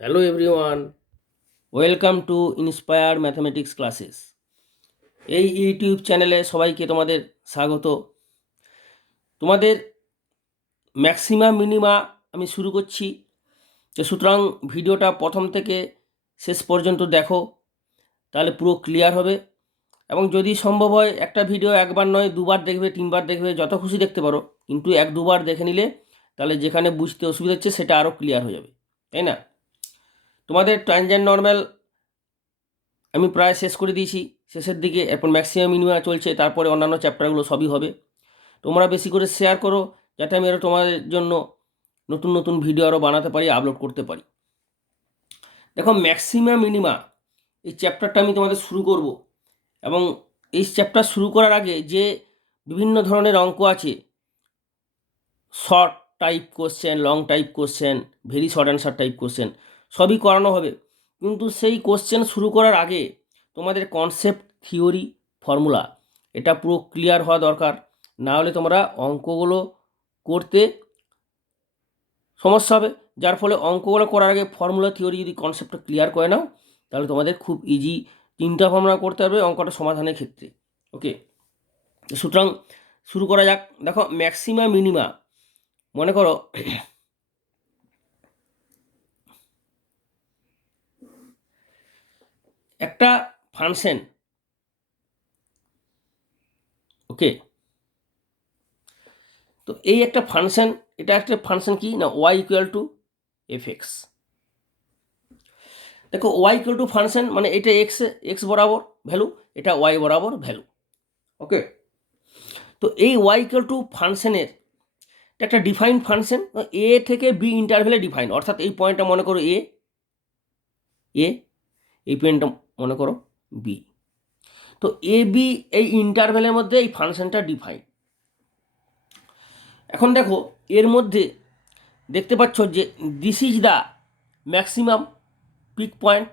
Hello everyone, welcome to inspire mathematics classes. এই YouTube চ্যানেলে সবাইকে তোমাদের স্বাগত। তোমাদের ম্যাক্সিমা মিনিমা আমি শুরু করছি, তো সুতরাং ভিডিওটা প্রথম থেকে শেষ পর্যন্ত দেখো, তাহলে পুরো ক্লিয়ার হবে। এবং যদি সম্ভব হয় একটা ভিডিও একবার নয় দুবার দেখবে, তিনবার দেখবে, যত খুশি দেখতে পারো, কিন্তু এক দুবার দেখে নিলে তাহলে যেখানে বুঝতে অসুবিধা হচ্ছে সেটা আরও ক্লিয়ার হয়ে যাবে, তাই না? তোমাদের ট্যানজেন্ট নর্মাল আমি প্রায় শেষ করে দিয়েছি, শেষের দিকে। এরপর ম্যাক্সিমাম মিনিমা চলছে, তারপরে অন্যান্য চ্যাপ্টারগুলো সবই হবে। তোমরা বেশি করে শেয়ার করো, যাতে আমি আরও তোমাদের জন্য নতুন নতুন ভিডিও আরও বানাতে পারি, আপলোড করতে পারি। দেখো, ম্যাক্সিমাম মিনিমা এই চ্যাপ্টারটা আমি তোমাদের শুরু করব, এবং এই চ্যাপ্টার শুরু করার আগে যে বিভিন্ন ধরনের অঙ্ক আছে, short type question, long type question, very short answer type question, সবই করানো হবে। কিন্তু সেই কোশ্চেন শুরু করার আগে তোমাদের কনসেপ্ট, থিওরি, ফর্মুলা এটা পুরো ক্লিয়ার হওয়া দরকার। না হলে তোমরা অঙ্কগুলো করতে সমস্যা হবে। যার ফলে অঙ্কগুলো করার আগে ফর্মুলা, থিওরি যদি কনসেপ্টটা ক্লিয়ার করে নাও, তাহলে তোমাদের খুব ইজি চিন্তা ভাবনা করতে হবে অঙ্কটা সমাধানের ক্ষেত্রে। ওকে, সুতরাং শুরু করা যাক। দেখো, ম্যাক্সিমা মিনিমা, মনে করো একটা ফাংশন, ওকে। তো এই একটা ফাংশন, এটা একটা ফাংশন কি না, Y equal to F X. দেখো, ওয়াই ইকুয়াল টু ফাংশন মানে এটা এক্স, এক্স বরাবর ভ্যালু, এটা ওয়াই বরাবর ভ্যালু, ওকে। তো এই ওয়াই ইকুয়াল টু ফাংশনের একটা ডিফাইন ফাংশন, এ থেকে বি ইন্টারভেলে ডিফাইন, অর্থাৎ এই পয়েন্টটা মনে করো এ, এই পয়েন্টটা মনে করো বি। তো এ বি এই ইন্টারভেলের মধ্যে এই ফাংশনটা ডিফাইন। এখন দেখো, এর মধ্যে দেখতে পাচ্ছ যে this is the maximum peak point.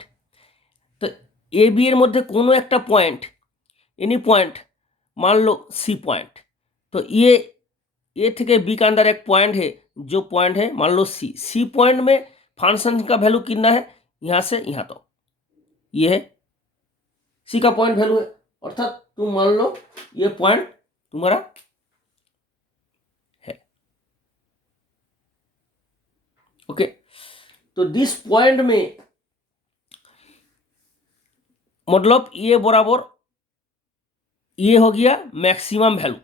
তো এ বি এর মধ্যে কোনো একটা পয়েंट, एनी पॉइंट, मान लो सी पॉइंट। तो ये থেকে बी का अंदर एक पॉइंट है, जो पॉइंट है मान लो सी। सी पॉइंट में फंक्शन का वैल्यू कितना है, यहाँ से यहाँ तक, ये है सी का पॉइंट वैल्यू है। अर्थात तुम मान लो ये पॉइंट तुम्हारा है, ओके। तो दिस पॉइंट में मतलब ये बराबर ये हो गया मैक्सिमम वैल्यू।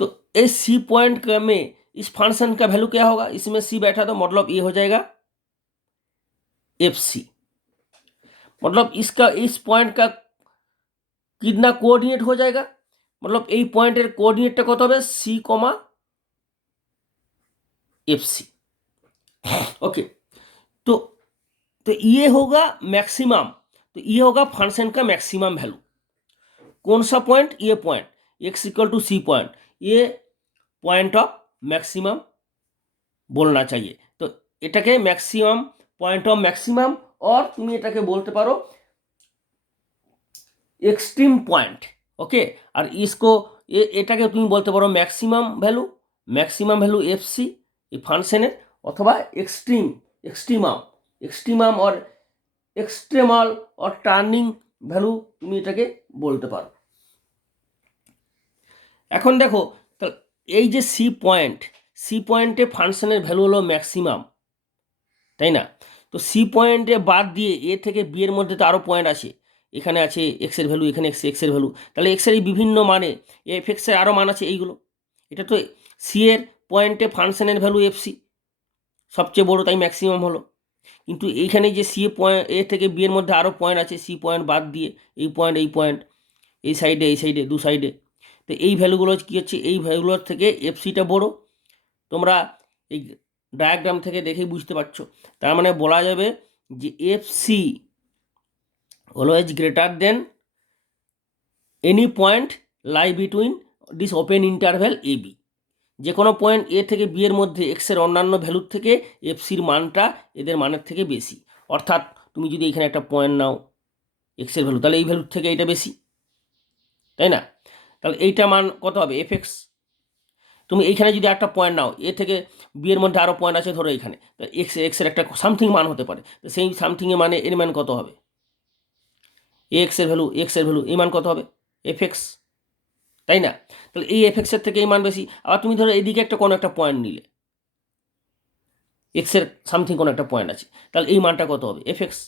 तो इस सी पॉइंट में इस फंक्शन का वैल्यू क्या होगा, इसमें सी बैठा तो मतलब ये हो जाएगा एफ सी। मतलब इसका इस पॉइंट का कितना कोऑर्डिनेट हो जाएगा, मतलब এই পয়েন্টের কোঅর্ডিনেটটা কত হবে, c comma F C, okay. तो तो ये होगा मैक्सिमम, तो ये होगा फंक्शन का मैक्सिमम वैल्यू। कौन सा पॉइंट, ये point X equal to C point, ये पॉइंट ऑफ मैक्सिमम बोलना चाहिए। तो এটাকে मैक्सिमम पॉइंट ऑफ मैक्सिमम, और তুমি এটাকে বলতে পারো एक्सट्रीम पॉइंट, ओके। और इसको এটাকে তুমি বলতে পারো मैक्सिमम वैल्यू एफ सी এই ফাংশনের, অথবা एक्सट्रीमाम और एक्सट्रेमाल और টার্নিং ভ্যালু তুমি এটাকে বলতে পারো। এখন দেখো, এই যে সি পয়েন্টে ফাংশনের ভ্যালু হলো ম্যাক্সিমাম, তাই না? তো সি পয়েন্টে বাদ দিয়ে এ থেকে বি এর মধ্যে তো আরও পয়েন্ট আছে, এখানে আছে এক্সের ভ্যালু, এখানে এক্সের ভ্যালু, তাহলে এক্সের এই বিভিন্ন মানে এফ এক্সের আরও মান আছে এইগুলো। এটা তো সি এর পয়েন্টে ফাংশনের ভ্যালু এফ সি সবচেয়ে বড়, তাই ম্যাক্সিমাম হলো। কিন্তু এইখানে যে সি পয়েন্ট, এ থেকে বি এর মধ্যে আরও পয়েন্ট আছে, সি পয়েন্ট বাদ দিয়ে এই পয়েন্ট, এই সাইডে দু সাইডে, তো এই ভ্যালুগুলো কী হচ্ছে, এই ভ্যালুগুলোর থেকে এফ সিটা বড়ো। তোমরা এই ডায়াগ্রাম থেকে দেখেই বুঝতে পারছো। তার মানে বলা যাবে যে F C always greater than any point lie between this open interval A B. যে কোনো পয়েন্ট এ থেকে বি এর মধ্যে এক্সের অন্যান্য ভ্যালুর থেকে এফ সির মানটা এদের মানের থেকে বেশি। অর্থাৎ তুমি যদি এখানে একটা পয়েন্ট নাও এক্সের ভ্যালু, তাহলে এই ভ্যালুর থেকে এইটা বেশি, তাই না? তাহলে এইটা মান কত হবে, এফ এক্স। তুমি এইখানে যদি একটা পয়েন্ট নাও, এ থেকে বি এর মধ্যে আরও পয়েন্ট আছে ধরো এইখানে, তো এক্সের একটা সামথিং মান হতে পারে, তো সেই সামথিংয়ের মানে এর মান কত হবে, এক্সের ভ্যালু এই মান কত হবে, এফ এক্স, তাই না? তাহলে এই এফ এক্সের থেকে এই মান বেশি। আবার তুমি ধরো এদিকে কোনো একটা পয়েন্ট নিলে, এক্সের সামথিং কোনো একটা পয়েন্ট আছে, তাহলে এই মানটা কত হবে, এফ এক্স,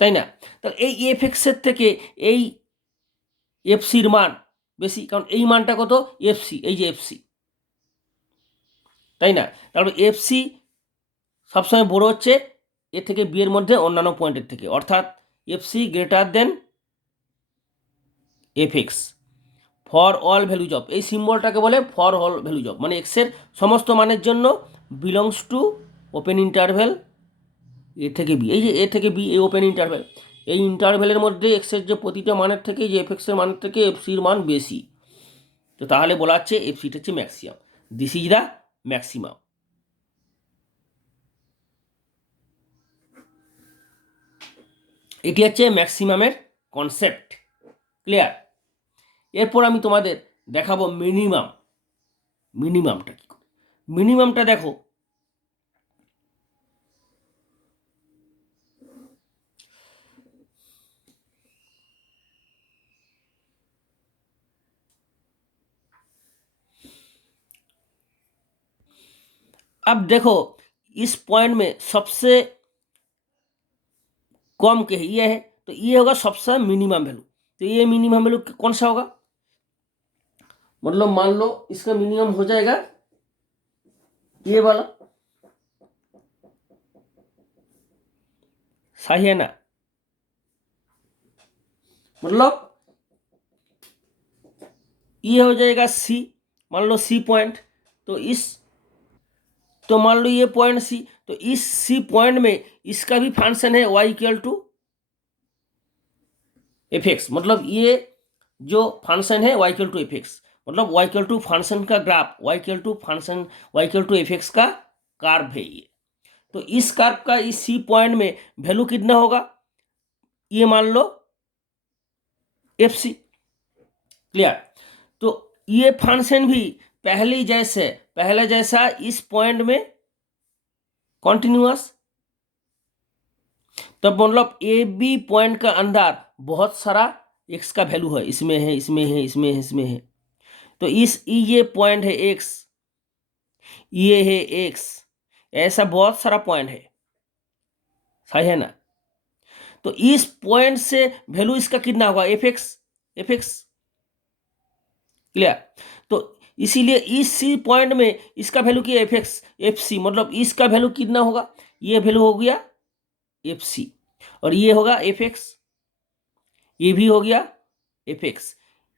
তাই না? তাহলে এই এফ এক্সের থেকে এই এফসির মান বেশি, কারণ এই মানটা কত, এফসি, এই যে এফসি, তাই না? তাহলে এফসি সবসময় বড় হচ্ছে এর থেকে বি এর মধ্যে অন্যান্য পয়েন্টের থেকে, অর্থাৎ FC greater than F X for all values of, এই সিম্বলটাকে বলে ফর অল ভ্যালুজ অফ, মানে এক্সের সমস্ত মানের জন্য বিলংস টু ওপেন ইন্টারভ্যাল এ থেকে বি, এই যে এ থেকে বি, এই ওপেন ইন্টারভ্যাল, এই ইন্টারভ্যালের মধ্যে এক্সের যে প্রতিটা মানের থেকে যে এফ এক্সের মানের থেকে এফসির মান বেশি, তো তাহলে বলা হচ্ছে এফসিটা হচ্ছে maximum, this is the maximum. এটি হচ্ছে ম্যাক্সিমামের কনসেপ্ট, ক্লিয়ার? এরপর আমি তোমাদের দেখাবো মিনিমামটা কী করে। মিনিমামটা দেখো, अब देखो इस पॉइंट में सबसे कम के ये है, तो ये होगा सबसे मिनिमम वैल्यू, तो ये मिनिमम वैल्यू कौन सा होगा, मतलब मान लो इसका मिनिमम हो जाएगा ये वाला, सही है ना? मतलब ये हो जाएगा सी, मान लो सी पॉइंट, तो मान लो ये पॉइंट सी, तो इस सी पॉइंट में इसका भी फंक्शन है y equal to F X, मतलब ये जो फंक्शन है y equal to F X, मतलब y इक्वल टू फंक्शन का graph, y equal to function y equal to F X का कार्व है ये। तो इस कार्व का इस सी पॉइंट में वैल्यू कितना होगा, ये मान लो एफ सी, क्लियर? तो ये फंक्शन भी पहले जैसा इस पॉइंट में कॉन्टिन्यूअस, तब मतलब ए बी पॉइंट का अंदर बहुत सारा एक्स का वैल्यू है, इसमें है, इसमें है, इसमें है, इसमें है, तो ये पॉइंट है एक्स, ये है एक्स, ऐसा बहुत सारा पॉइंट है, सही है ना? तो इस पॉइंट से वैल्यू इसका कितना होगा, एफ एक्स, क्लियर? तो इसीलिए इस सी पॉइंट में इसका वैल्यू क्या, एफ एक्स, एफ सी, मतलब इसका वैल्यू कितना होगा, ये वैल्यू हो गया एफ सी, और ये होगा एफ एक्स, ये भी हो गया एफ एक्स,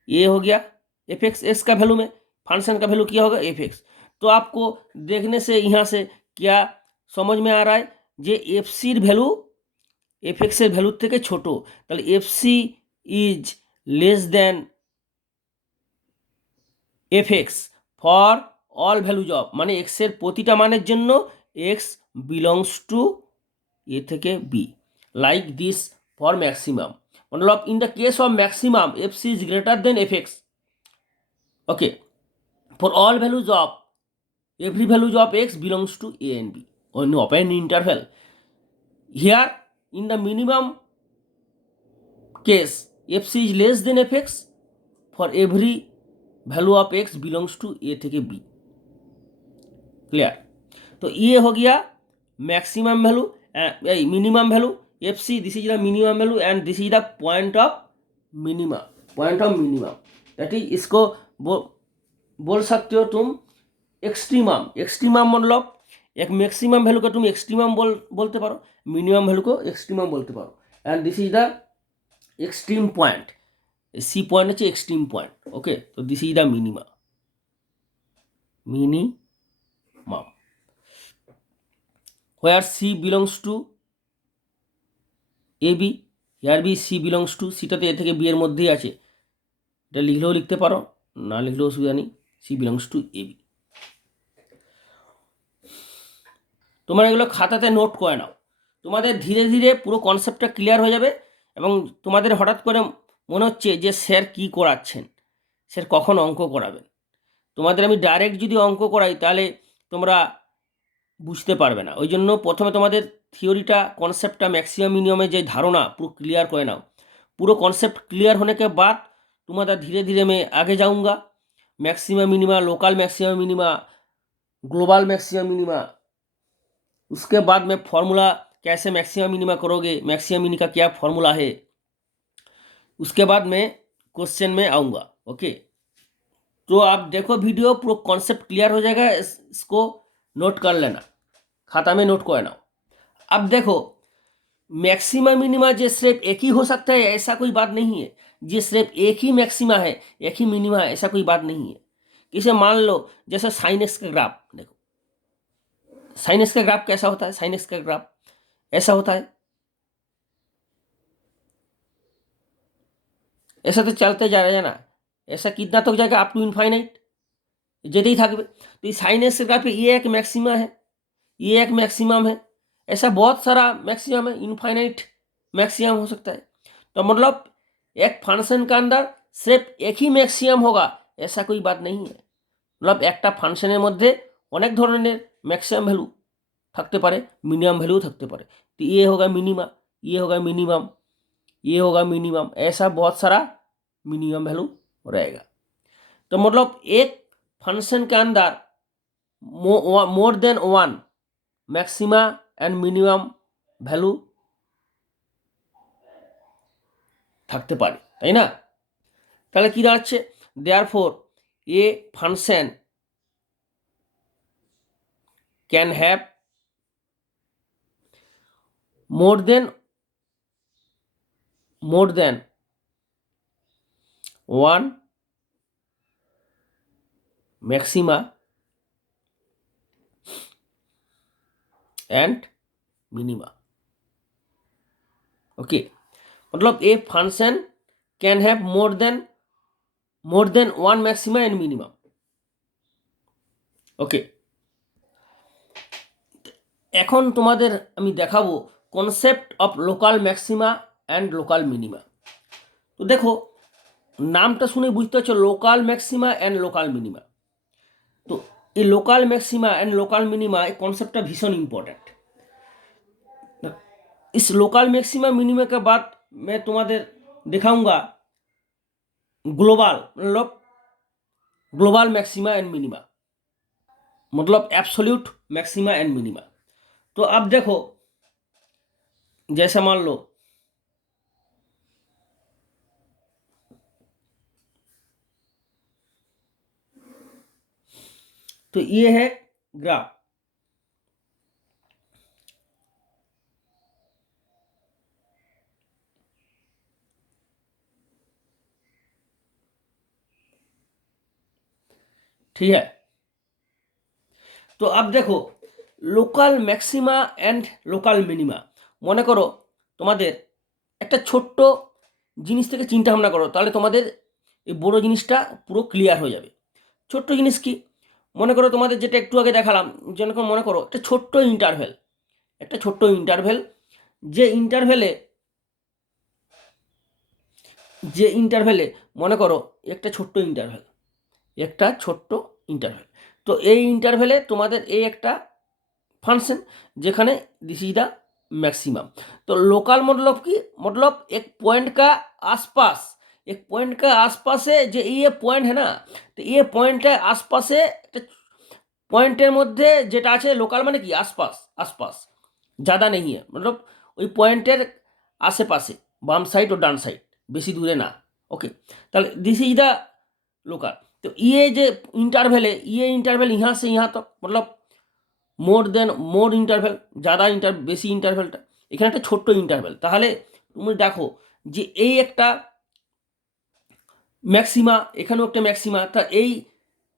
ये हो गया एफ एक्स, एक्स का वैल्यू में फंक्शन का वैल्यू क्या होगा, एफ एक्स। तो आपको देखने से यहाँ से क्या समझ में आ रहा है, যে এফ সির ভ্যালু এফ এক্সের ভ্যালুর থেকে ছোট, তাহলে F C is less than F X for all values of, মানে এক্সের প্রতিটা মানের জন্য এক্স বিলংস টু এ থেকে B, like this for maximum, मतलब in the case of maximum fc is greater than fx, okay, for all values of every values of x belongs to a and b on open interval. Here in the minimum case fc is less than fx for every value of x belongs to a থেকে b, clear? तो ये हो गया maximum value, minimum value F C, this is the minimum value and this is the point of minimum, that is, इसको बोल सकते हो तुम एक्सट्रीमम, मतलब एक मैक्सिमम वैल्यू को तुम एक्सट्रीमम बोलते पारो, मिनिमम वैल्यू को एक्सट्रीमम बोलते पारो, and this is the extreme point, C point है एक्सट्रीम पॉइंट, ओके? तो this is the minimum where C belongs to AB, here B C belongs to, সিটাতে এ থেকে বি এর মধ্যেই আছে, এটা লিখলেও লিখতে পারো, না লিখলেও অসুবিধা নেই, C belongs to AB। তোমরা এগুলো খাতাতে নোট করে নাও, তোমাদের ধীরে ধীরে পুরো কনসেপ্টটা ক্লিয়ার হয়ে যাবে, এবং তোমাদের হঠাৎ করে মনে হচ্ছে যে স্যার কী করাচ্ছেন, স্যার কখন অঙ্ক করাবেন, তোমাদের আমি ডাইরেক্ট যদি অঙ্ক করাই তাহলে তোমরা বুঝতে পারবে না। ওই জন্য প্রথমে তোমাদের থিওরিটা कॉन्सेप्टটা मैक्सिमम मिनिमम যে ধারণা পুরো ক্লিয়ার করে নাও। पूरा कॉन्सेप्ट क्लियर होने के बाद तुम्हारा धीरे धीरे मैं आगे जाऊंगा। Maximum minima, local maximum minima, global maximum minima, उसके बाद में फॉर्मूला कैसे मैक्सिमम मिनिमा करोगे, मैक्सिमम मिनी का क्या फॉर्मूला है, उसके बाद मैं क्वेश्चन में आऊँगा। ओके, तो आप देखो वीडियो, पूरा कॉन्सेप्ट क्लियर हो जाएगा। इसको नोट कर लेना, खाता में नोट कर नाओ। अब देखो मैक्सिमम मिनिमा जो सिर्फ एक ही हो सकता है ऐसा कोई बात नहीं है। जो सिर्फ एक ही मैक्सिमा है, एक ही मिनिमा है, ऐसा कोई बात नहीं है। इसे मान लो जैसे साइन एक्स का ग्राफ, देखो साइन एक्स का ग्राफ कैसा होता है, साइन एक्स का ग्राफ ऐसा होता है, ऐसा तो चलते जा रहा है ना, ऐसा कितना तक जाएगा, अप टू इनफाइनाइट যেতেই থাকবে। तो ये साइन एक्स ग्राफ पे ये एक मैक्सिमा है, ये एक मैक्सिमम है, ऐसा बहुत सारा मैक्सिमम है, इनफाइनाइट मैक्सिमम हो सकता है। तो मतलब एक फंक्शन का अंदर सिर्फ एक ही मैक्सिमम होगा ऐसा कोई बात नहीं है। मतलब একটা ফাংশনের মধ্যে অনেক ধরনের ম্যাক্সিমাম ভ্যালু থাকতে পারে, মিনিমাম ভ্যালু থাকতে পারে। तो ये होगा मिनिमा, ये होगा मिनिमम, ये होगा मिनिमम, ऐसा बहुत सारा मिनिमम वैल्यू रहेगा। तो मतलब एक फंक्शन के अंदर more than one maxima and minimum value থাকতে পারে, তাই না? তাহলে কি দাঁড়াচ্ছে, therefore a function can have more than one maxima and minima। Okay, मतलब a function can have more than one maxima and minimum। Okay, এখন তোমাদের আমি দেখাবো concept of local maxima and local minima. তো দেখো নামটা শুনে বুঝতে পারছো, local maxima and local minima. तो ये local maxima and local minima ये कॉन्सेप्टটা भीषण इम्पोर्टेंट। इस लोकल मैक्सिमा मिनिमा के बाद मैं तुम्हारे दिखाऊंगा ग्लोबल, मतलब ग्लोबल मैक्सिमा एंड मिनिमा, मतलब एब्सोल्यूट मैक्सिमा एंड मिनिमा। तो अब देखो जैसे मान लो तो ये है ग्राफ, ठीक है। तो अब देखो local maxima and local minima, মনে করো তোমাদের একটা ছোট্ট জিনিস থেকে চিন্তা ভাবনা করো, তাহলে তোমাদের এই বড় জিনিসটা পুরো ক্লিয়ার হয়ে যাবে। ছোট্ট জিনিস কি, মনে করো তোমাদের যেটা একটু আগে দেখালাম, যেরকম মনে করো একটা ছোট্ট ইন্টারভ্যাল, একটা ছোট্ট ইন্টারভ্যাল, যে ইন্টারভ্যালে মনে করো একটা ছোট্ট ইন্টারভ্যাল, একটা ছোট্ট ইন্টারভ্যাল। তো এই ইন্টারভ্যালে তোমাদের এই একটা फंक्शन जेखने दिस इज द मैक्सिमम। तो लोकल मतलब की, मतलब एक पॉइंट का आसपास, एक पॉइंट का आसपास है जो ये पॉइंट है ना, तो ये पॉइंट है आसपास है पॉइंटर मध्य जेटा आछे लोकल माने कि आसपास, आसपास ज़्यादा नहीं है, मतलब ওই পয়েন্টের आशेपाशे बाम साइड और डान साइड, बेशी दूरे ना। ओके, ताहले दिस इज द लोकल। तो ये जो इंटरवल है, ये इंटरवल यहाँ से यहाँ तक, मतलब मोर इंटरवल, ज़्यादा बेशी इंटरवलटा एखाने एक छोट्ट इंटरवल। ताहले तुम देखो जे এই একটা मैक्सिमा, एखानेও একটা मैक्सिमा, ता এই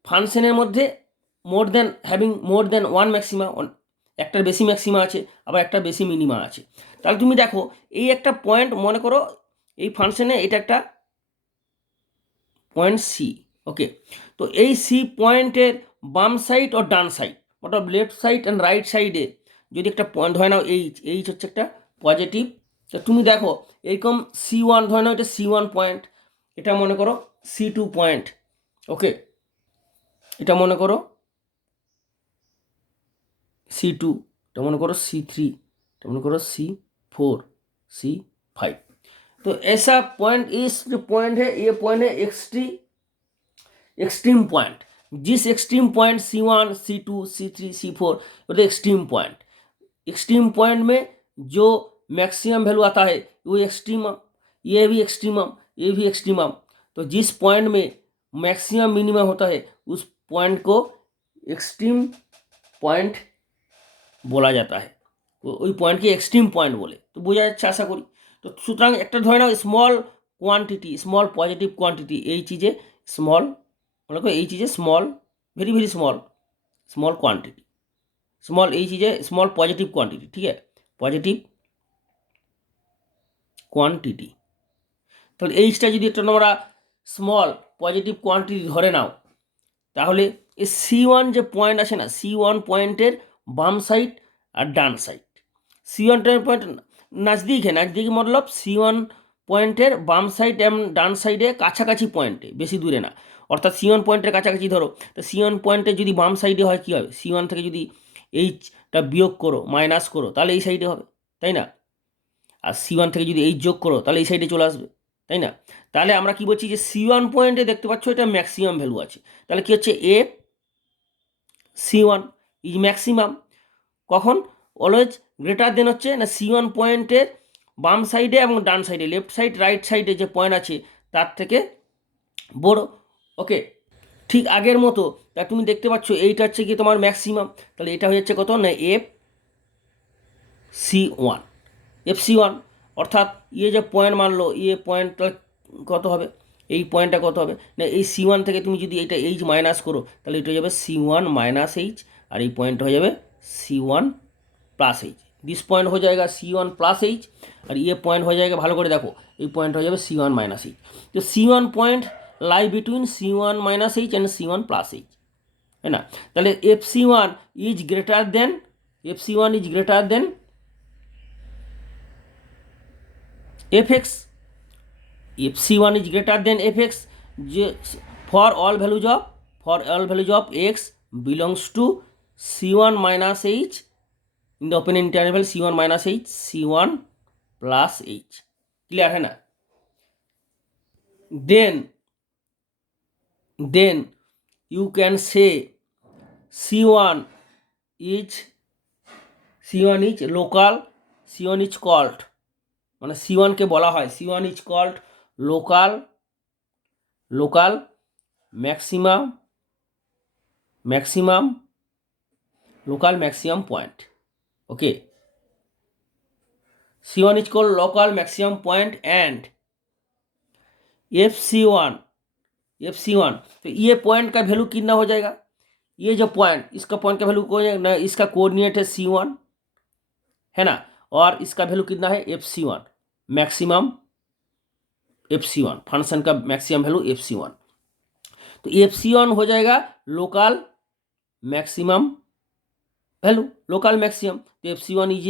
ফাংশনের মধ্যে more than having more than one maxima, একটার বেশি ম্যাক্সিমা আছে, আবার একটা বেশি মিনিমা আছে। তাহলে তুমি দেখো এই একটা পয়েন্ট মনে করো এই ফাংশনে, এটা একটা পয়েন্ট সি। ওকে, তো এই সি পয়েন্টের বাম সাইড ও ডান সাইড, मतलब लेफ्ट साइड एंड राइट साइडे जो एक पॉइंट है ना एच हे एक पजिटिव। तो तुम देखो एरकम C1 धरे नाओ, C1 पॉइंट, एटा मने करो C2 पॉइंट। ओके, এটা মনে করো C2, এটা मने करो C3, এটা मने करो C4, C5। तो ऐसा पॉइंट, इस जो पॉइंट है ये पॉइंट है एक्सट्रीम पॉइंट। जिस extreme point C1, C2, C3, C4 मतलब एक्सट्रीम पॉइंट, एक्सट्रीम पॉइंट में जो मैक्सिमम वैल्यू आता है वो एक्सट्रीमम, ये भी एक्सट्रीमम, ये भी एक्सट्रीमम। तो जिस पॉइंट में मैक्सिमम मिनिमम होता है उस पॉइंट को एक्सट्रीम पॉइंट বলা जाता है, ওই পয়েন্টকে এক্সট্রিম পয়েন্ট বলে। তো বোঝা যাচ্ছে আশা করি। তো সুতরাং একটা ধরে নাও small quantity, small positive quantity, এই চিজে স্মল, মনে করো এই চিজে small, very very small, small quantity, small এই চিজে স্মল পজিটিভ কোয়ান্টিটি, ঠিক আছে, পজিটিভ কোয়ান্টিটি। তাহলে এইচটা যদি একটা তোমরা স্মল পজিটিভ কোয়ান্টিটি ধরে নাও, তাহলে এই C1 যে পয়েন্ট আছে না, C1 পয়েন্টের বাম সাইড আর ডান সাইড, C1 পয়েন্ট नज़दीक है, नज़दीक मतलब C1 পয়েন্টের বাম সাইড এবং ডান সাইডে কাছাকাছি পয়েন্টে, বেশি দূরে না, অর্থাৎ C1 পয়েন্টের কাছাকাছি ধরো। তো C1 পয়েন্টে যদি বাম সাইডে হয় কী হবে, C1 থেকে যদি এইচটা বিয়োগ করো, মাইনাস করো, তাহলে এই সাইডে হবে, তাই না? আর C1 থেকে যদি এইচ যোগ করো তাহলে এই সাইডে চলে আসবে, তাই না? তাহলে আমরা কি বলছি যে C1 পয়েন্টে দেখতে পাচ্ছ এটা ম্যাক্সিমাম ভ্যালু আছে, তাহলে কি হচ্ছে এ C1 ইজ ম্যাক্সিমাম। কখন? অলওয়েজ গ্রেটার দেন হচ্ছে না C1 পয়েন্টের বাম সাইডে এবং ডান সাইডে, লেফট সাইড রাইট সাইডে যে পয়েন্ট আছে তার থেকে বড়। ওকে, ঠিক আগের মতো। তা তুমি দেখতে পাচ্ছ এইটা হচ্ছে কি তোমার ম্যাক্সিমাম, তাহলে এটা হচ্ছে কত না FC1, অর্থাৎ ইয়ে যে পয়েন্ট মানলো, ইয়ে পয়েন্টটা কত হবে, এই পয়েন্টটা কত হবে না, এই C1 থেকে তুমি যদি এইটা এইচ মাইনাস করো তাহলে এটা হয়ে যাবে C1 माइनस এইচ, আর এই পয়েন্টটা হয়ে যাবে C1 plus H. This point हो जाएगा C1 प्लस এইচ, और ये पॉइंट हो जाएगा, ভালো করে দেখো, এই পয়েন্ট হয়ে যাবে C1 माइनस এইচ। তো C1 point lie between C1 minus H and C1 plus H, है ना? তাহলে FC1 is greater than, FC1 is greater than Fx, FC1 is greater than Fx, for all values of x belongs to C1 minus h in the open interval C1 minus h, C1 plus h, clear है ना? then you can say C1 is local, C1 is called, মানে C1 কে বলা হয় C1 is called local maximum point. Okay, C1 is called local maximum point and FC1, तो ये point का value कितना हो जाएगा, ये जो पॉइंट, इसका पॉइंट का वैल्यू को ना, इसका कोऑर्डिनेट है C1, है ना, और इसका वैल्यू कितना है FC1, मैक्सिमम FC1, फंक्शन का मैक्सिमम वैल्यू FC1, तो FC1 हो जाएगा local maximum value, local maximum, तो FC1 is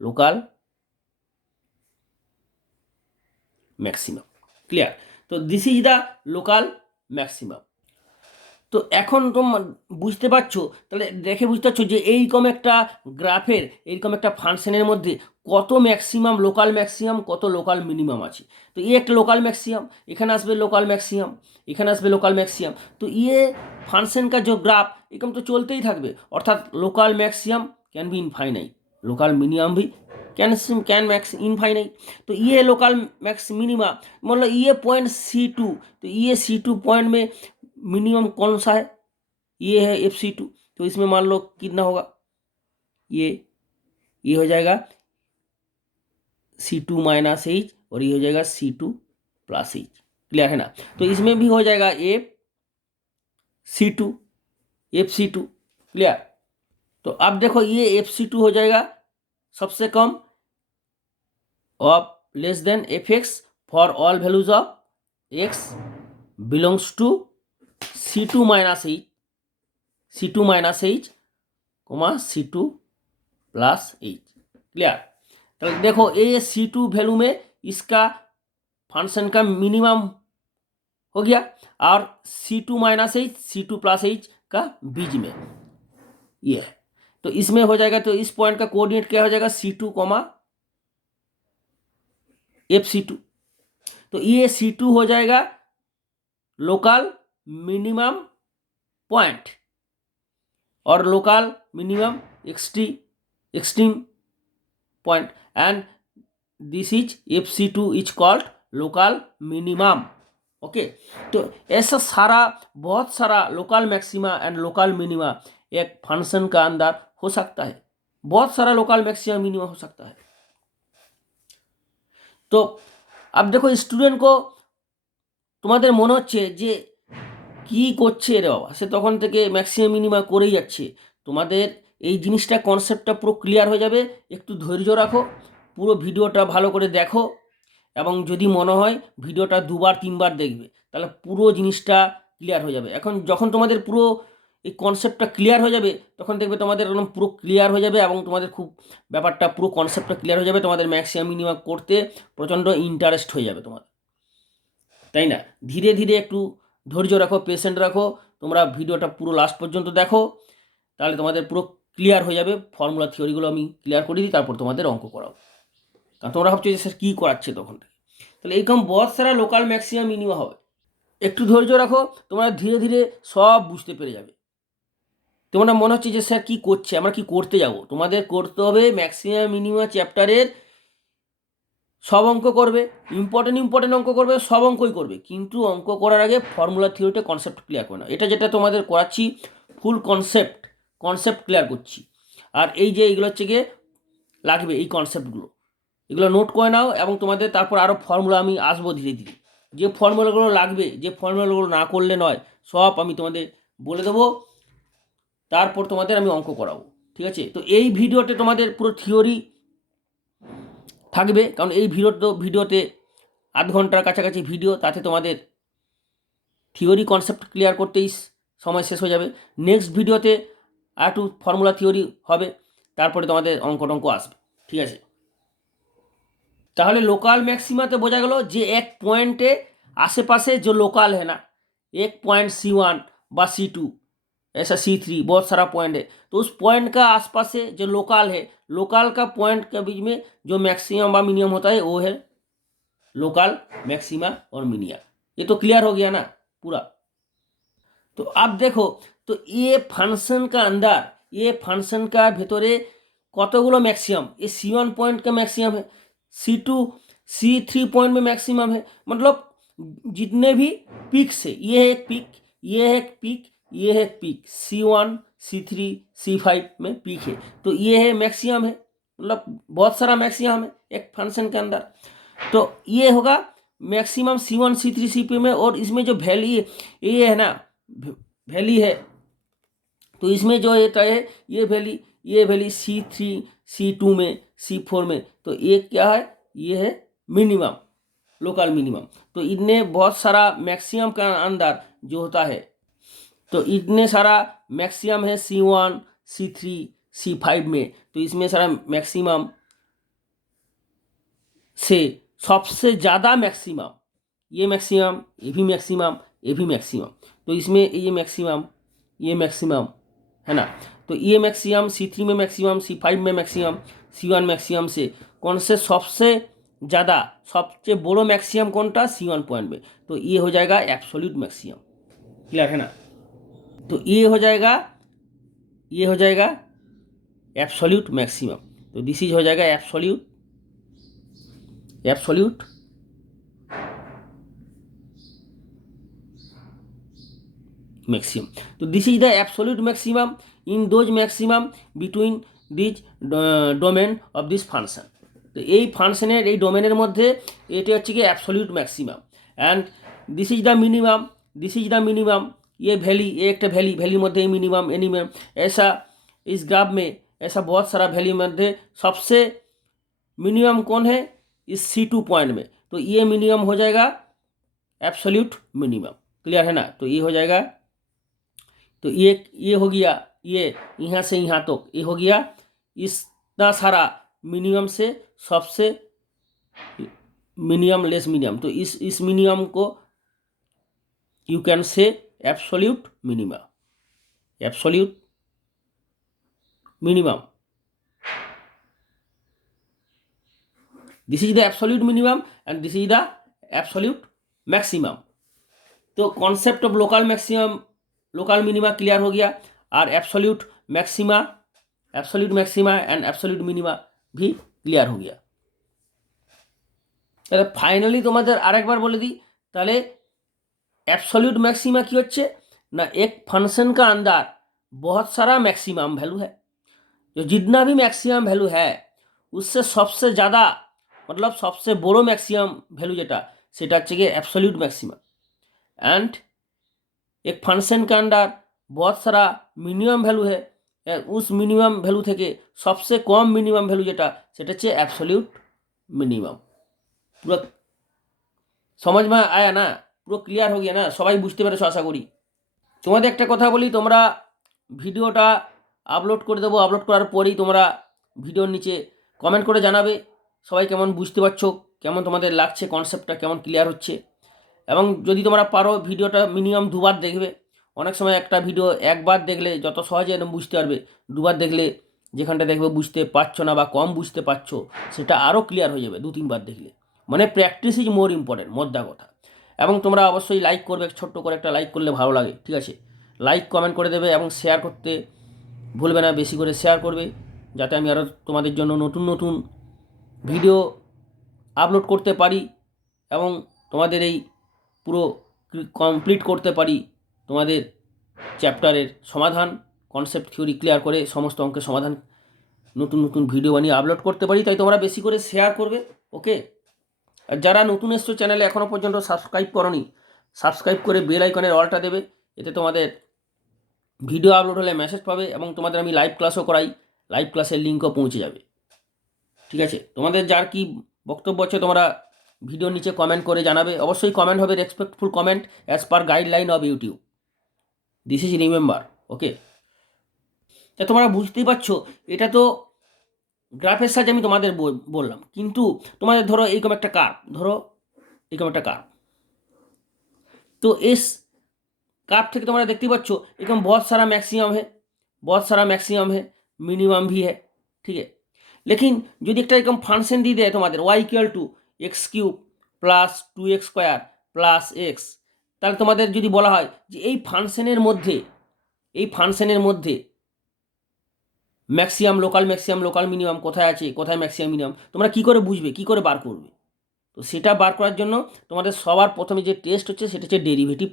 local maximum, clear? तो this is the local maximum. তো এখন তোমরা বুঝতে পারছো, তাহলে দেখে বুঝতে পারছো যে এইরকম একটা গ্রাফের, এইরকম একটা ফাংশনের মধ্যে কত ম্যাক্সিমাম লোকাল ম্যাক্সিমাম, কত লোকাল মিনিমাম আছে। তো এই একটা লোকাল मैक्सिमम, এখানে আসবে লোকাল मैक्सिमम, এখানে আসবে লোকাল मैक्सिमम, तो ये फंक्शन का जो ग्राफ एकदम तो चलते ही থাকবে, অর্থাৎ local maximum can be infinite, local minimum भी कैन मैक्स इनफाइनाइट। तो ये लोकल मैक्स मिनिमा मतलब ये पॉइंट C2, तो ये C2 पॉइंट में मिनिमम कौन सा है, ये है FC2, तो इसमें मान लो कितना होगा, ये हो जाएगा C2 माइनस एच, और ये हो जाएगा C2 प्लस एच, क्लियर है ना? तो इसमें भी हो जाएगा FC2, क्लियर? तो अब देखो ये FC2 हो जाएगा सबसे कम of less than Fx for all values of x belongs to C2 minus H, C2 plus H, clear? तो देखो ये C2 वैल्यू में इसका फंक्शन का मिनिमम हो गया। और C2 minus H, C2 plus H का बीच में ये है, तो इसमें हो जाएगा। तो इस पॉइंट का कोऑर्डिनेट क्या हो जाएगा, C2 कॉमा FC2। तो ये C2 हो जाएगा लोकल मिनिमम पॉइंट और local minimum extreme point, and this is FC2 is called local minimum. Okay, तो ऐसा सारा बहुत सारा local maxima and local minima एक फंक्शन का अंदर हो सकता है। बहुत सारा लोकल मैक्सिमा मिनिमा हो सकता है। তো अब देखो স্টুডেন্ট को তোমাদের মনে হচ্ছে যে কি করছে রে বাবা, সে তখন থেকে ম্যাক্সিমাম মিনিমা করেই যাচ্ছে। তোমাদের এই জিনিসটা কনসেপ্টটা পুরো ক্লিয়ার হয়ে যাবে। একটু ধৈর্য রাখো, পুরো ভিডিওটা ভালো করে দেখো, এবং যদি মনে হয় ভিডিওটা 2বার 3বার দেখবে, তাহলে পুরো জিনিসটা ক্লিয়ার হয়ে যাবে। এখন যখন তোমাদের পুরো এই কনসেপ্টটা ক্লিয়ার হয়ে যাবে, তখন দেখবে তোমাদের একদম পুরো ক্লিয়ার হয়ে যাবে এবং তোমাদের খুব ব্যাপারটা পুরো কনসেপ্টটা ক্লিয়ার হয়ে যাবে। তোমাদের ম্যাক্সিমাম মিনিমাম করতে প্রচণ্ড ইন্টারেস্ট হয়ে যাবে তোমার, তাই না? ধীরে ধীরে একটু ধৈর্য রাখো, পেশেন্ট রাখো, তোমরা ভিডিওটা পুরো লাস্ট পর্যন্ত দেখো, তাহলে তোমাদের পুরো ক্লিয়ার হয়ে যাবে। ফর্মুলা থিওরিগুলো আমি ক্লিয়ার করে দিই, তারপর তোমাদের অঙ্ক করাও। কারণ তোমরা ভাবছো যে স্যার কী করাচ্ছে তখন থেকে, তাহলে এইরকম বহুত সারা লোকাল ম্যাক্সিমাম মিনিমাম হবে। একটু ধৈর্য রাখো, তোমরা ধীরে ধীরে সব বুঝতে পেরে যাবে। তোমরা মনে হচ্ছে যে স্যার কী করছে, আমরা কি করতে যাব? তোমাদের করতে হবে ম্যাক্সিমাম মিনিমাম চ্যাপ্টারের সব অঙ্ক করবে, ইম্পর্টেন্ট অঙ্ক করবে, সব অঙ্কই করবে, কিন্তু অঙ্ক করার আগে ফর্মুলা থিওরিটা কনসেপ্ট ক্লিয়ার করে না। এটা যেটা তোমাদের করাচ্ছি ফুল কনসেপ্ট ক্লিয়ার করছি। আর এই যে এইগুলো হচ্ছে গিয়ে লাগবে, এই কনসেপ্টগুলো এগুলো নোট করে নাও, এবং তোমাদের তারপর আরও ফর্মুলা আমি আসবো ধীরে ধীরে। যে ফর্মুলাগুলো লাগবে, যে ফর্মুলাগুলো না করলে নয়, সব আমি তোমাদের বলে দেবো, তারপর তোমাদের আমি অঙ্ক করাবো। ঠিক আছে? তো এই ভিডিওতে তোমাদের পুরো থিওরি থাকবে, কারণ এই ভিডিওতে আধ ঘন্টার কাছাকাছি ভিডিও, তাতে তোমাদের থিওরি কনসেপ্ট ক্লিয়ার করতেই সময় শেষ হয়ে যাবে। নেক্সট ভিডিওতে আর একটু ফর্মুলা থিওরি হবে, তারপরে তোমাদের অঙ্ক আসবে। ঠিক আছে? তাহলে लोकल मैक्सिमा तो बोझा गलो जे एक पॉइंटे आसे पासे जो लोकल है ना, एक पॉइंट C1 व C2 ऐसा C3 बहुत सारा पॉइंट है, तो उस पॉइंट का आसपास से जो लोकल है, लोकल का पॉइंट के बीच में जो मैक्सिमम व मिनिमम होता है वो है लोकल मैक्सिमा और मिनिमा। ये तो क्लियर हो गया ना पूरा? तो अब देखो, तो ये फंक्शन का अंदर, ये फंक्शन का भीतरे कतगुलो मैक्सिमम, ये C1 पॉइंट का मैक्सिमम है, C2 C3 पॉइंट में मैक्सिमम है, मतलब जितने भी पिक्स है, ये है एक पिक, ये है एक पिक, ये है एक पिक, C1 C3 C5 में पिक है, तो ये है मैक्सिमम है, मतलब बहुत सारा मैक्सिमम है एक फंक्शन के अंदर। तो ये होगा मैक्सिमम C1 C3 C5 में, और इसमें जो वैल्यू ये है ना, वैल्यू है, तो इसमें जो ये है ये वैल्यू C3 C2 में C4 में, तो ये क्या है, ये है मिनिमम, लोकल मिनिमम। तो इतने बहुत सारा मैक्सिमम का अंदर जो होता है, तो इतने सारा मैक्सिमम है C1 C3 C5 में, तो इसमें सारा मैक्सिमम से सबसे ज़्यादा मैक्सिमम, ये मैक्सिमम, ये भी मैक्सिमम, ये भी मैक्सिमम, तो इसमें ये मैक्सिमम है ना, तो ये मैक्सिमम C3 में मैक्सिमम, C5 में मैक्सिमम, C1 मैक्सिमम से कौन से सबसे ज़्यादा, सबसे बड़ो मैक्सिमम कौनटा, C1 पॉइंट में, तो ये हो जाएगा एब्सोल्यूट मैक्सिमम। क्लियर है ना? तो ये हो जाएगा एब्सोल्यूट मैक्सिमम, तो दिस इज हो जाएगा एब्सोल्यूट मैक्सिमम। तो this is the absolute maximum in those maximum between these domain of this function. तो ये फांक्शनर ये डोमेनर मध्य ये हे कि absolute maximum, and this is the minimum, ये वैल्यू, ये एक वैल्यू मध्य मिनिमम एनिमम, ऐसा इस ग्राफ में ऐसा बहुत सारा वैल्यू मध्य सबसे मिनिमम कौन है, इस C2 पॉइंट में, तो ये मिनिमम हो जाएगा एब्सोल्यूट मिनिमम। क्लियर है ना? तो ये हो जाएगा, तो ये हो गया, ये यहाँ से यहाँ तक तो ये हो गया इतना सारा मिनिमम से सबसे मिनिमम लेस मिनिमम, तो इस मिनिमम को you can say absolute minima. Absolute minimum. This is the absolute minimum and this is the absolute maximum. तो concept of local maximum local minima clear हो गया, और absolute maxima and absolute minima भी clear हो गया। তাহলে finally তোমাদের আরেকবার বলে দিই, তাহলে एब्सोल्यूट मैक्सिमा की होच्छे ना, एक फंक्शन का अंदर बहुत सारा मैक्सिमम वैल्यू है, जो जितना भी मैक्सिमम वैल्यू है उससे सबसे ज़्यादा मतलब सबसे बड़ो मैक्सिमम वैल्यू যেটা সেটা হচ্ছে গিয়ে एब्सोल्यूट मैक्सिमम। एंड एक फंक्शन के अंदर बहुत सारा मिनिमम वैल्यू है, उस मिनिमम वैल्यू থেকে सबसे कम मिनिमम वैल्यू যেটা সেটা হচ্ছে एब्सोल्यूट मिनिमम। পুরো समझ में आया ना, পুরো ক্লিয়ার हो गया ना, সবাই বুঝতে পেরেছো আশা করি। তোমাদের একটা কথা বলি, তোমরা ভিডিওটা আপলোড করে দেবো, আপলোড করার পরেই তোমরা ভিডিওর নিচে কমেন্ট করে জানাবে সবাই কেমন বুঝতে পারছো, কেমন তোমাদের লাগছে, কনসেপ্টটা কেমন ক্লিয়ার হচ্ছে। এবং যদি তোমরা পারো ভিডিওটা মিনিমাম দুবার দেখবে। অনেক সময় একটা ভিডিও একবার দেখলে যত সহজে বুঝতে পারবে, দুবার দেখলে যেখানটা দেখবে বুঝতে পারছো না বা কম বুঝতে পারছো সেটা আরও ক্লিয়ার হয়ে যাবে দু তিনবার দেখলে। মানে প্র্যাকটিস ইজ মোর ইম্পর্টেন্ট, মোদ্দা কথা। এবং তোমরা অবশ্যই লাইক করবে, ছোট্ট করে একটা লাইক করলে ভালো লাগে, ঠিক আছে? লাইক কমেন্ট করে দেবে এবং শেয়ার করতে ভুলবে না, বেশি করে শেয়ার করবে যাতে আমি আরও তোমাদের জন্য নতুন নতুন ভিডিও আপলোড করতে পারি এবং তোমাদের এই পুরো কমপ্লিট করতে পারি তোমাদের চ্যাপ্টারের সমাধান, কনসেপ্ট থিওরি ক্লিয়ার করে সমস্ত অঙ্কের সমাধান নতুন নতুন ভিডিও বানিয়ে আপলোড করতে পারি। তাই তোমরা বেশি করে শেয়ার করবে, ওকে? আর যারা নতুন এসছো চ্যানেলে এখনও পর্যন্ত সাবস্ক্রাইব করনি, সাবস্ক্রাইব করে বেল আইকনের অলটা দেবে, এতে তোমাদের ভিডিও আপলোড হলে মেসেজ পাবে এবং তোমাদের আমি লাইভ ক্লাসও করাই, লাইভ ক্লাসের লিঙ্কও পৌঁছে যাবে, ঠিক আছে? তোমাদের যার কি বক্তব্য আছে তোমরা ভিডিওর নিচে কমেন্ট করে জানাবে। অবশ্যই কমেন্ট হবে respectful comment as per guideline of YouTube, this is remember, okay? তা তোমরা বুঝতেই পারছো এটা তো গ্রাফের সাহায্যে আমি তোমাদের বললাম, কিন্তু তোমাদের ধরো এইরকম একটা কার্ভ, ধরো এরকম একটা কার্ভ, तो इस কার্ভ থেকে তোমরা দেখতে পাচ্ছ এরকম बहुत सारा मैक्सिमम है, बहुत सारा मैक्सिमम है, मिनिमम भी है, ठीक है? लेकिन যদি একটা এরকম ফাংশন দিয়ে দেয় তোমাদের y equal to x cube plus 2x square plus x, তাহলে তোমাদের যদি বলা হয় যে এই ফাংশনের মধ্যে ম্যাক্সিমাম লোকাল মিনিমাম কোথায় আছে, কোথায় ম্যাক্সিমাম মিনিমাম, তোমরা কী করে বুঝবে, কী করে বার করবে? তো সেটা বার করার জন্য তোমাদের সবার প্রথমে যে টেস্ট হচ্ছে সেটা হচ্ছে ডেরিভেটিভ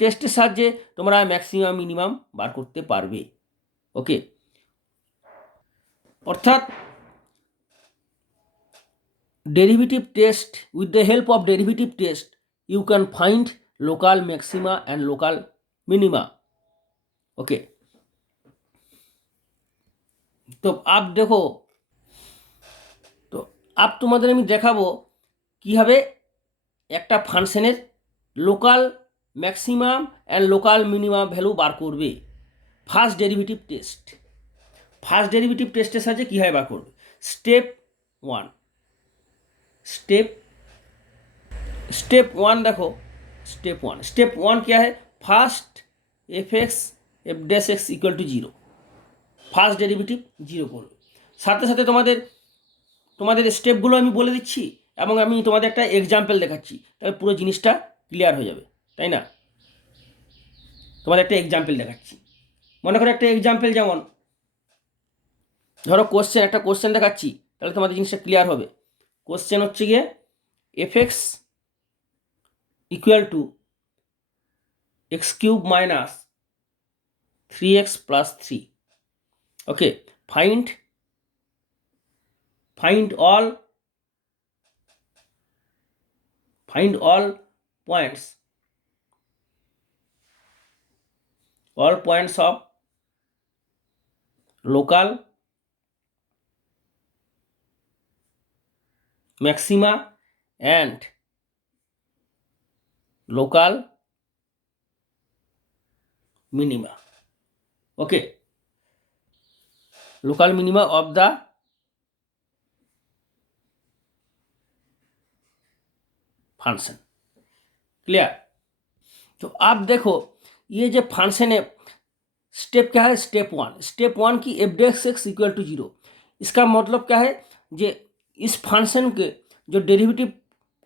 টেস্টের সাহায্যে তোমরা ম্যাক্সিমাম মিনিমাম বার করতে পারবে, ওকে? অর্থাৎ derivative test, with the help of derivative test you can find local maxima and local minima, okay? তো আপ দেখো, তো আপ তোমাদের আমি দেখাবো কীভাবে একটা ফাংশনের local maximum and local minimum value বার করবে। ফার্স্ট ডেরিভেটিভ টেস্টের সাহায্যে কীভাবে বার করবে? स्टेप वन देखो, स्टेप वन क्या है? First F dash X equal to zero, first derivative zero করবে। সাথে সাথে তোমাদের স্টেপগুলো আমি বলে দিচ্ছি এবং আমি তোমাদের একটা এক্সাম্পল দেখাচ্ছি, তাহলে পুরো জিনিসটা ক্লিয়ার হয়ে যাবে, তাই না? তোমাদের একটা এক্সাম্পল দেখাচ্ছি, মনে করো একটা এক্সাম্পল, যেমন ধরো একটা কোশ্চেন দেখাচ্ছি, তাহলে তোমাদের জিনিসটা ক্লিয়ার হবে। কোশ্চেন হচ্ছে গিয়ে F x equal to x cube minus 3x plus 3, okay? Find all points of local maxima and local minima, okay? Local minima of the function. Clear? तो अब देखो ये जो फंक्शन है स्टेप क्या है, स्टेप वन की F dash X equal to 0। इसका मतलब क्या है जे इस फंक्शन के जो डेरिवेटिव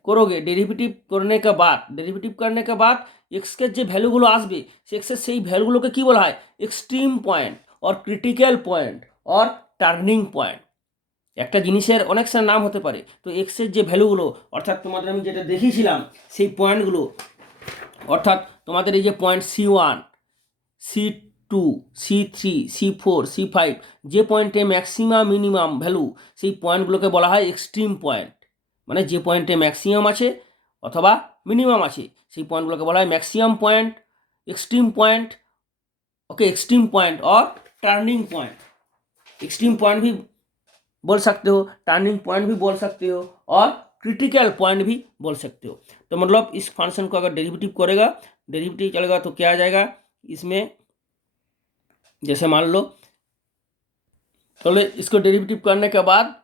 करोगे, डेरिवेटिव करने के बाद एक्स के जो ভ্যালুগুলো আসবে এক্সের সেই ভ্যালুগুলোকে কি বলা হয়, এক্সট্রিম পয়েন্ট और ক্রিটিক্যাল পয়েন্ট और টার্নিং পয়েন্ট। একটা জিনিসের অনেক সারা নাম হতে পারে, তো এক্সের যে ভ্যালুগুলো অর্থাৎ তোমাদের আমি যেটা দেখিয়েছিলাম সেই পয়েন্টগুলো, অর্থাৎ তোমাদের এই যে point C1, C2, C3, C4, C5 যে পয়েন্টে ম্যাক্সিমাম মিনিমাম ভ্যালু সেই পয়েন্টগুলোকে বলা হয় এক্সট্রিম পয়েন্ট। মানে যে পয়েন্টে ম্যাক্সিমাম আছে অথবা মিনিমাম আছে সেই পয়েন্টগুলোকে বলা হয় maximum point, extreme point, okay, extreme point और टर्निंग पॉइंट। एक्सट्रीम पॉइंट भी बोल सकते हो, टर्निंग पॉइंट भी बोल सकते हो और क्रिटिकल पॉइंट भी बोल सकते हो। तो मतलब इस फंक्शन को अगर डेरिवेटिव करेगा, डेरिवेटिव चलेगा तो क्या आ जाएगा इसमें, जैसे मान लो तो इसको डेरिवेटिव करने के बाद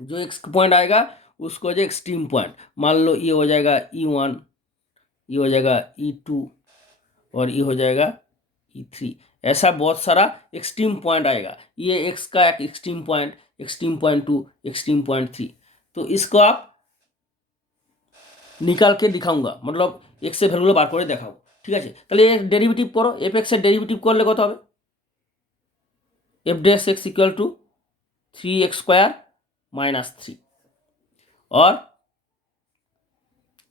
जो एक्स पॉइंट आएगा उसको जो एक्सट्रीम पॉइंट मान लो, ये हो जाएगा E1, ये हो जाएगा E2 और ये हो जाएगा E3। ऐसा बहुत सारा एक्सट्रीम पॉइंट आएगा। ये एक्स का एक extreme point, extreme point 2, extreme point 3। तो इसको आप निकाल के दिखाऊंगा, मतलब एक्स এর ভ্যালুগুলো বার করে দেখাবো। ঠিক আছে, তাহলে এর ডেরিভেটিভ করো। এফ এক্স এর ডেরিভেটিভ করলে কত হবে, F dash X equal to 3x² -3 और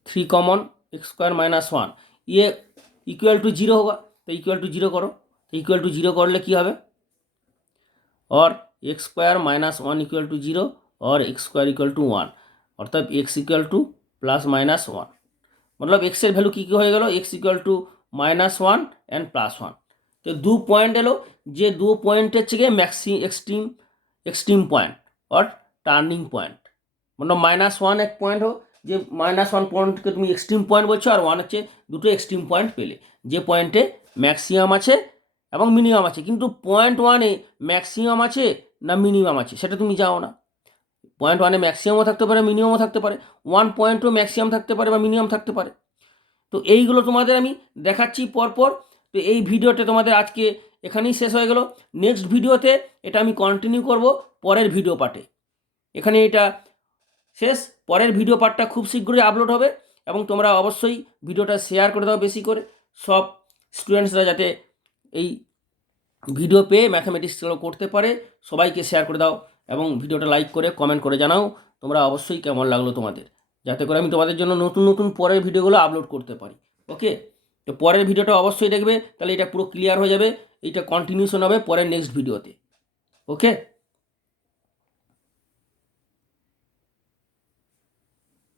3 कॉमन x² -1, ये इक्वल टू 0 होगा। तो इक्वल टू 0 करो, तो इक्वल टू 0 करले কি হবে, और x² -1 इक्वल टू 0 और x² इक्वल टू 1, অর্থাৎ x इक्वल टू +-1, मतलब x এর ভ্যালু কী কী হয়ে গেল, x इक्वल टू -1 एंड +1। तो 2 पॉइंट एलो, जे 2 पॉइंट থেকে एक्सट्रीम पॉइंट और टार्निंग पॉइंट, मतलब -1 एक पॉइंट हो যে -1 পয়েন্টকে তুমি এক্সট্রিম পয়েন্ট বলছো আর 1 হচ্ছে দুটো এক্সট্রিম পয়েন্ট পেলে যে পয়েন্টে ম্যাক্সিমাম আছে এবং মিনিমাম আছে, কিন্তু পয়েন্ট 1-এ ম্যাক্সিমাম আছে না মিনিমাম আছে সেটা তুমি জানো না। পয়েন্ট 1-এ ম্যাক্সিমামও থাকতে পারে, মিনিমামও থাকতে পারে, 1 পয়েন্টও ম্যাক্সিমাম থাকতে পারে বা মিনিমাম থাকতে পারে। তো এইগুলো তোমাদের আমি দেখাচ্ছি পরপর। তো এই ভিডিওতে তোমাদের আজকে এখানেই শেষ হয়ে গেল। নেক্সট ভিডিওতে এটা আমি কন্টিনিউ করব পরের ভিডিও পার্টে। এখানে এটা শেষ, পরের ভিডিও পার্টটা খুব শীঘ্রই আপলোড হবে এবং তোমরা অবশ্যই ভিডিওটা শেয়ার করে দাও বেশি করে, সব স্টুডেন্টসরা যাতে এই ভিডিও পেয়ে ম্যাথামেটিক্সগুলো করতে পারে। সবাইকে শেয়ার করে দাও এবং ভিডিওটা লাইক করে কমেন্ট করে জানাও তোমরা অবশ্যই কেমন লাগলো তোমাদের, যাতে করে আমি তোমাদের জন্য নতুন নতুন পরের ভিডিওগুলো আপলোড করতে পারি। ওকে, তো পরের ভিডিওটা অবশ্যই দেখবে, তাহলে এটা পুরো ক্লিয়ার হয়ে যাবে। এইটা কন্টিনিউশন হবে পরের নেক্সট ভিডিওতে। ওকে।